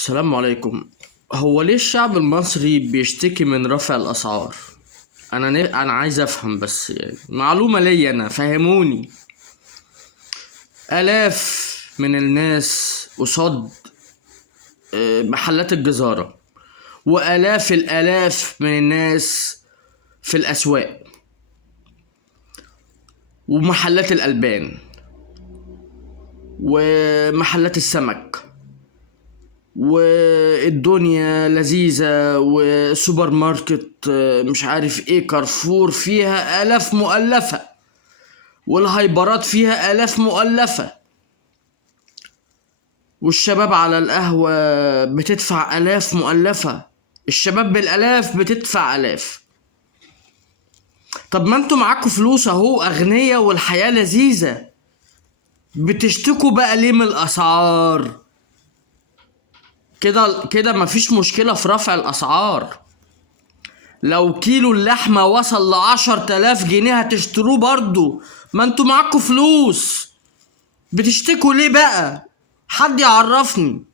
السلام عليكم. هو ليه الشعب المصري بيشتكي من رفع الأسعار؟ أنا عايز أفهم، بس يعني معلومة ليا أنا، فهموني. آلاف من الناس قصاد محلات الجزارة، وآلاف الآلاف من الناس في الأسواق ومحلات الألبان ومحلات السمك، والدنيا لذيذة، وسوبر ماركت مش عارف ايه، كارفور فيها آلاف مؤلفة، والهايبرات فيها آلاف مؤلفة، والشباب على القهوة بتدفع آلاف مؤلفة. الشباب بالآلاف بتدفع آلاف. طب ما انتوا معاكوا فلوس اهو، أغنية والحياة لذيذة، بتشتكوا بقى ليه من الأسعار؟ كده كده مفيش مشكلة في رفع الأسعار. لو كيلو اللحمة وصل ل10 تلاف جنيه هتشتروه برضو، ما انتوا معاكوا فلوس. بتشتكوا ليه بقى؟ حد يعرفني.